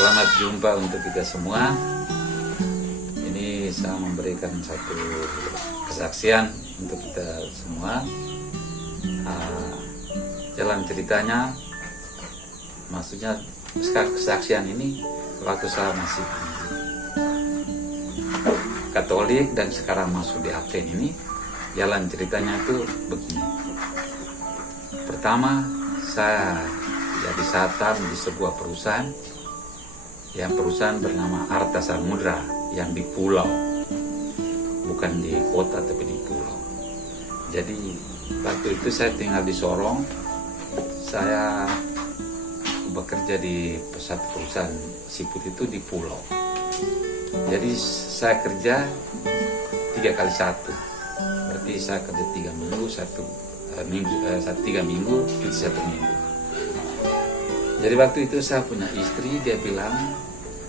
Selamat jumpa untuk kita semua. Ini saya memberikan satu kesaksian untuk kita semua. Jalan ceritanya, maksudnya kesaksian ini waktu saya masih Katolik dan sekarang masuk di Advent ini, jalan ceritanya itu begini. Pertama, saya jadi satpam di sebuah perusahaan, yang perusahaan bernama Arta Samudra yang di pulau, bukan di kota tapi di pulau. Jadi waktu itu saya tinggal di Sorong, saya bekerja di satu perusahaan siput itu di pulau. Jadi saya kerja 3x1, berarti saya kerja 3 minggu, 3 minggu, itu 1 minggu. Jadi waktu itu saya punya istri, dia bilang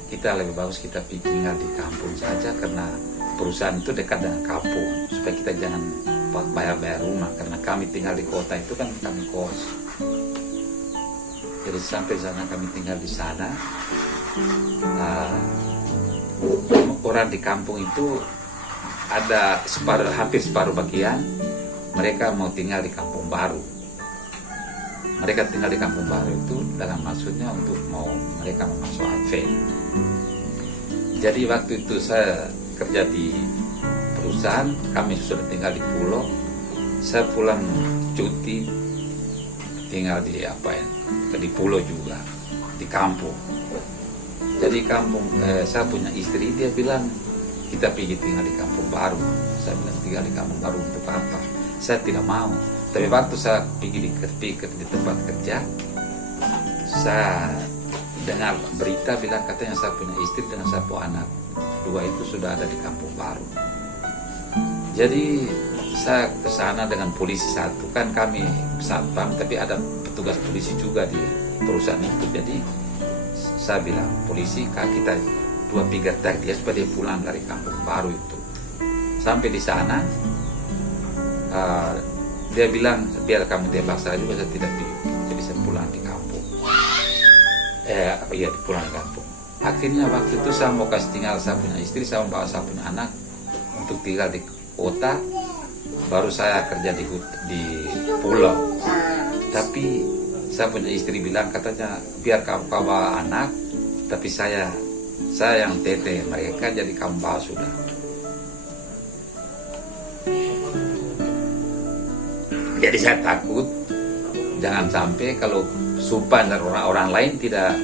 kita lebih bagus kita tinggal di kampung saja karena perusahaan itu dekat dengan kampung, supaya kita jangan bayar rumah, karena kami tinggal di kota itu kan kami kos. Jadi sampai sana kami tinggal di sana. Orang di kampung itu ada hampir separuh bagian mereka mau tinggal di kampung baru. Mereka tinggal di kampung baru itu dalam maksudnya untuk mereka mau masuk Advent. Jadi waktu itu saya kerja di perusahaan, kami sudah tinggal di pulau. Saya pulang cuti tinggal di di pulau juga, di kampung. Jadi saya punya istri, dia bilang kita pergi tinggal di kampung baru. Saya bilang tinggal di kampung baru untuk apa? Saya tidak mau. Tapi waktu saya pergi di tempat kerja, saya dengar berita bilang katanya saya punya istri dan saya punya anak. 2 itu sudah ada di kampung baru. Jadi saya ke sana dengan polisi satu, kan kami satpam tapi ada petugas polisi juga di perusahaan itu. Jadi saya bilang polisi, kita 2 gertak dia supaya dia pulang dari kampung baru itu. Sampai di sana dia bilang biar kamu tembak saya juga, saya tidak bisa pulang di kampung. Pulang di kampung. Akhirnya waktu itu saya mau kasih tinggal saya punya istri, saya membawa saya punya anak untuk tinggal di kota. Baru saya kerja di pulau. Tapi saya punya istri bilang katanya biar kamu bawa anak, tapi saya yang tete mereka, jadi kamu bawa sudah. Jadi saya takut jangan sampai kalau sumpah dari orang lain tidak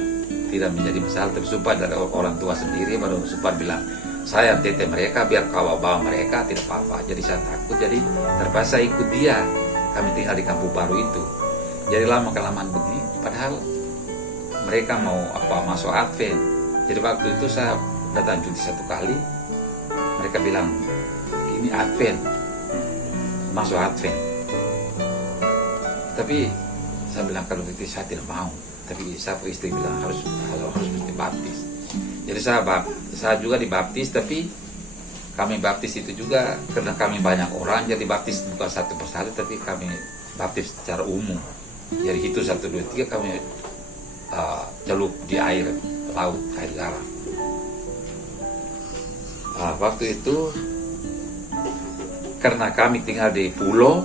menjadi masalah, tapi sumpah dari orang tua sendiri, baru sumpah bilang saya tete mereka, biar kau bawa mereka tidak apa-apa. Jadi saya takut, jadi terpaksa ikut dia. Kami tinggal di kampung baru itu. Jadi lama-kelamaan begini, padahal mereka mau masuk Advent. Jadi waktu itu saya datang cuti 1 kali, mereka bilang ini Advent, masuk Advent. Tapi saya bilang kalau itu saya tidak mau. Tapi saya istri bilang harus dibaptis. Jadi saya juga dibaptis, tapi kami baptis itu juga karena kami banyak orang, jadi baptis bukan satu persatu, tapi kami baptis secara umum. Jadi itu 1, 2, 3 kami celup di air laut, air garam. Waktu itu karena kami tinggal di pulau,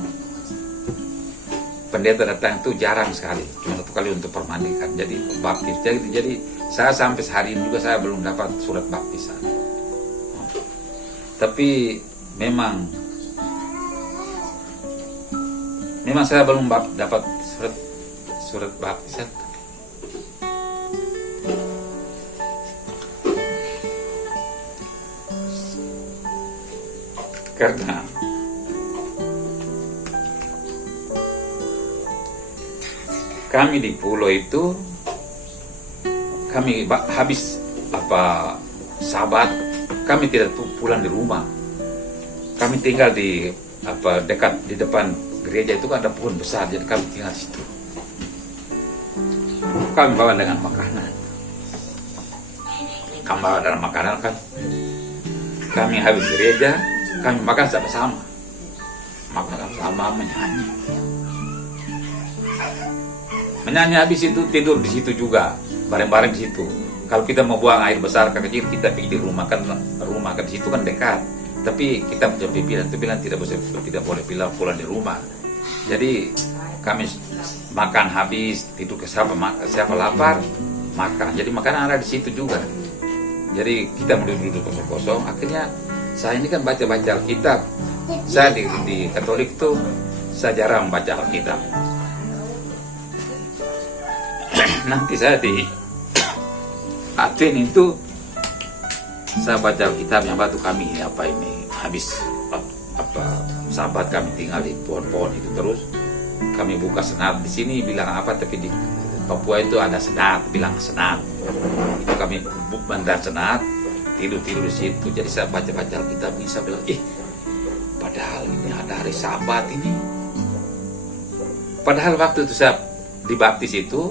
pendeta datang itu jarang sekali, cuma 1 kali untuk permandikan. Jadi baptis. Jadi saya sampai hari ini juga saya belum dapat surat baptisan. Tapi memang saya belum dapat surat baptisan. Karena kami di pulau itu, kami habis Sabat, kami tidak pulang di rumah. Kami tinggal di dekat di depan gereja itu kan ada pohon besar, jadi kami tinggal di situ. Kami bawa dengan makanan. Kami bawa dengan makanan kan. Kami habis gereja, kami makan sama-sama. Makan sama, menyanyi. Menyanyi habis itu tidur di situ juga, bareng-bareng di situ. Kalau kita mau buang air besar ke kecil, kita pergi di rumah kan di situ kan dekat. Tapi kita bilang tidak boleh pulang di rumah. Jadi kami makan habis, tidur ke siapa lapar makan. Jadi makanan ada di situ juga. Jadi kita duduk kosong-kosong. Akhirnya saya ini kan baca Alkitab. Saya di Katolik tuh saya jarang baca Alkitab. Nanti saya di Advent itu saya baca Alkitabnya waktu kami habis sahabat kami tinggal di pohon-pohon itu, terus kami buka senat di sini bilang apa, tapi di Papua itu ada senat, bilang senat itu kami bandar senat, tidur di situ. Jadi saya baca Alkitab ini, saya bilang padahal ini ada hari Sabat ini. Padahal waktu itu saya dibaptis itu,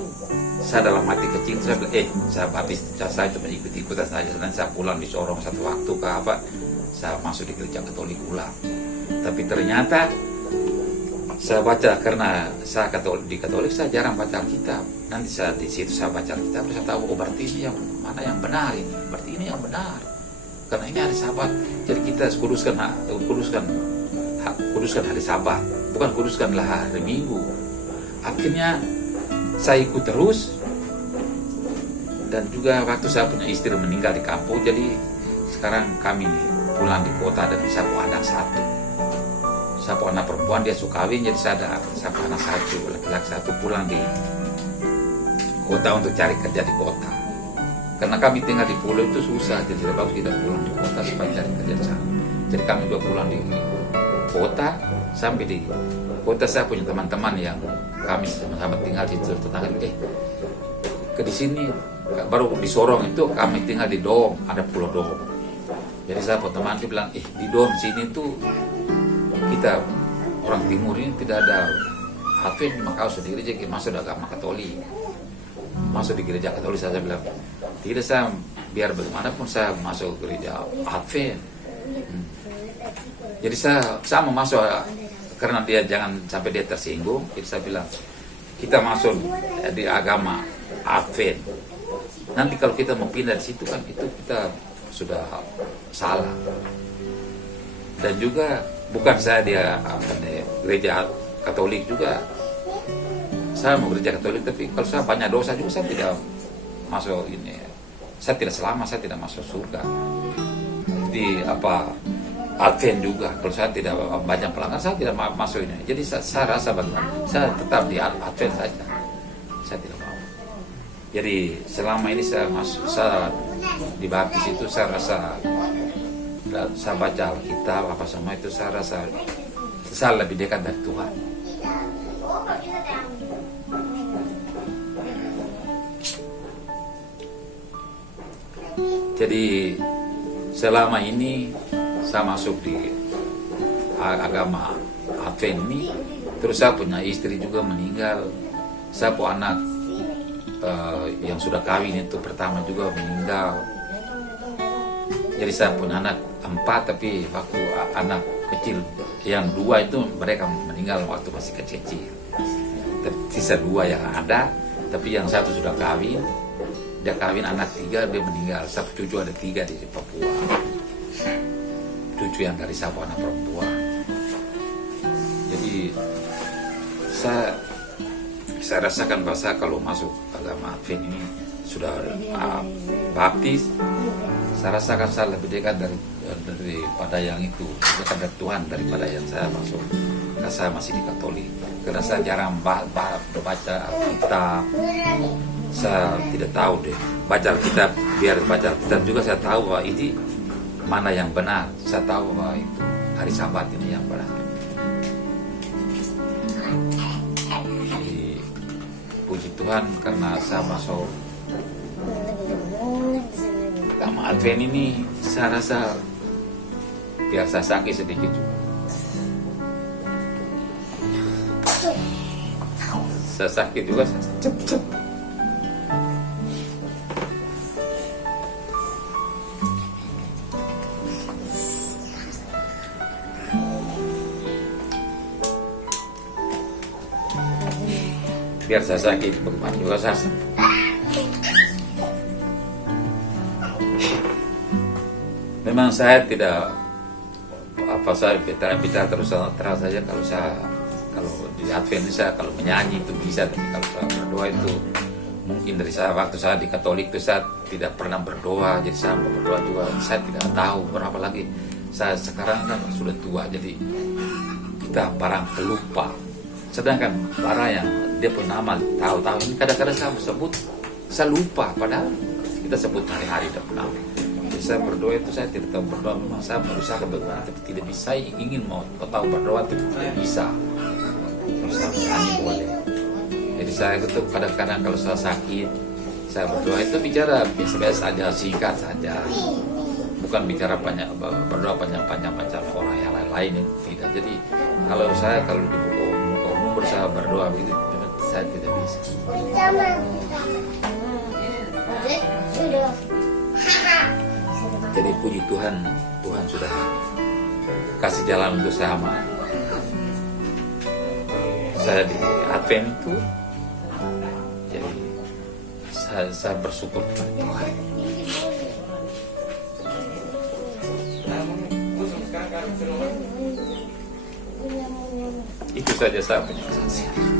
saya dalam hati kecil saya bilang saya baptis, saya cuma ikut-ikutan saja. Dan saya pulang di Sorong satu waktu saya masuk di gereja Katolik ulang. Tapi ternyata saya baca, karena saya di Katolik saya jarang baca Alkitab. Nanti di situ saya baca Alkitab, saya tahu berarti ini yang mana yang benar ini, berarti ini yang benar. Karena ini hari Sabat, jadi kita kuduskan hari Sabat, bukan kuduskanlah hari Minggu. Akhirnya saya ikut terus, dan juga waktu saya punya istri meninggal di kampung, jadi sekarang kami pulang di kota dan saya punya anak satu. Saya punya anak perempuan, dia suka kawin, jadi saya punya anak satu, laki-laki satu, pulang di kota untuk cari kerja di kota. Karena kami tinggal di pulau itu susah, jadi tidak bagus kita pulang di kota supaya cari kerja di sana. Jadi kami juga pulang di kota, sampai di kota saya punya teman-teman yang kami sama-sama tinggal di tetangga. Ke di sini baru di Sorong itu kami tinggal di dom, ada pulau dom. Jadi saya teman dia bilang di dom sini tuh kita orang timur ini tidak ada Advent, maka sendiri jadi masuk agama Katolik, masuk di gereja Katolik. Saya bilang tidak, saya biar bagaimanapun saya masuk gereja Advent. Jadi saya mau masuk karena dia jangan sampai dia tersinggung. Jadi saya bilang kita masuk di agama Advent. Nanti kalau kita mau pindah di situ kan itu kita sudah salah. Dan juga bukan saya gereja Katolik juga. Saya mau gereja Katolik, tapi kalau saya banyak dosa juga saya tidak masuk ini. Saya tidak selamat, saya tidak masuk surga. Di Advent juga, kalau saya tidak banyak pelanggan saya tidak masuk ini. Jadi saya rasa bagaimana, saya tetap di Advent saja. Saya tidak mau. Jadi selama ini saya dibaptis itu saya rasa, saya baca Alkitab apa sama itu, saya rasa saya lebih dekat dari Tuhan. Jadi selama ini saya masuk di agama Advent ini, terus saya punya istri juga meninggal, saya punya anak yang sudah kawin itu pertama juga meninggal. Jadi saya punya anak 4, tapi waktu anak kecil yang 2 itu mereka meninggal waktu masih kecil. Sisa 2 yang ada, tapi yang 1 sudah kawin. Dia kawin anak 3, dia meninggal. Saya cucu ada 3 di Papua. Cucu yang dari saya anak perempuan. Jadi saya rasakan bahasa kalau masuk agama Advent ini sudah baptis, saya rasakan saya lebih dekat daripada yang itu, dekat dari Tuhan daripada yang saya masuk. Karena saya masih di Katolik, karena saya jarang baca Alkitab. Saya tidak tahu deh baca Alkitab, biar baca Alkitab juga saya tahu bahwa ini mana yang benar. Saya tahu bahwa itu hari Sabat ini yang benar. Jadi puji Tuhan karena saya masuk agama Advent ini, saya rasa biar saya sakit sedikit juga. Saya sakit juga, cep. Biar saya sakit, bagaimana juga saya sembuh. Memang saya tidak apa, saya bicara terus terang saja. Kalau di Advent saya kalau menyanyi itu bisa, tapi kalau saya berdoa itu mungkin dari saya waktu saya di Katolik itu saya tidak pernah berdoa, jadi saya berdoa juga saya tidak tahu berapa lagi. Saya sekarang kan sudah tua, jadi kita barang pelupa. Sedangkan barang yang dia punya nama tahu-tahu ini kadang-kadang saya sebut saya lupa, padahal kita sebut hari-hari tidak pernah. Jadi saya berdoa itu saya tidak tahu berdoa, memang saya berusaha berdoa tapi tidak bisa. Saya ingin mau tahu berdoa tapi tidak bisa. Terus saya menyanyi boleh. Jadi saya itu kadang-kadang kalau saya sakit, saya berdoa itu bicara biasa-biasa saja, singkat saja. Bukan bicara banyak, berdoa panjang-panjang macam orang yang lain-lain, tidak. Jadi kalau di buku umum berusaha berdoa begitu, saya tidak bisa. Jadi puji Tuhan, Tuhan sudah kasih jalan untuk saya di Advent itu. Jadi saya bersyukur kepada Tuhan. Itu saja saya punya kesaksian.